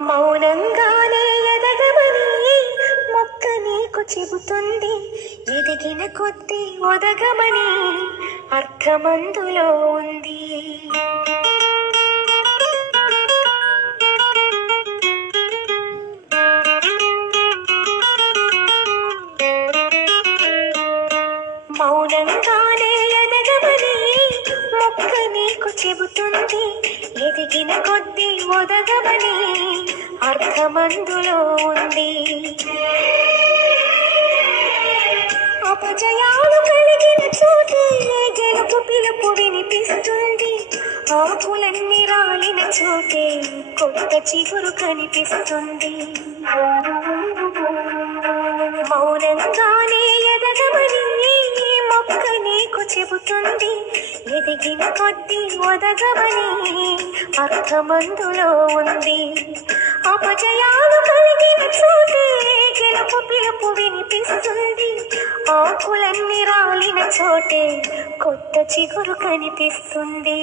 మౌనంగానే ఎదగమని మొక్క నీకు చెబుతుంది. ఎదిగిన కొద్దీ ఒదగమని అర్థమందులో ఉంది. మౌనంగానే ఎదగమని మొక్క నీకు చెబుతుంది. ఎదిగిన కొద్దీ ఒదగమని అర్థమందులో ఉంది. అపజయాలు కలిగిన చోటే గెలుపు పిలుపు వినిపిస్తుంది. ఆకులన్నీ రాలిన చోటే కొత్త చిగురు కనిపిస్తుంది. మౌనంగానే ఎదగమని మొక్క నీకు చెబుతుంది. ఎదిగిన కొద్దీ ఒదగమని అర్థమందులో ఉంది. అపజయాలు కలిగిన చోటే గెలుపు పిలుపు వినిపిస్తుంది. ఆకులన్నీ రాలిన చోటే కొత్త చిగురు కనిపిస్తుంది.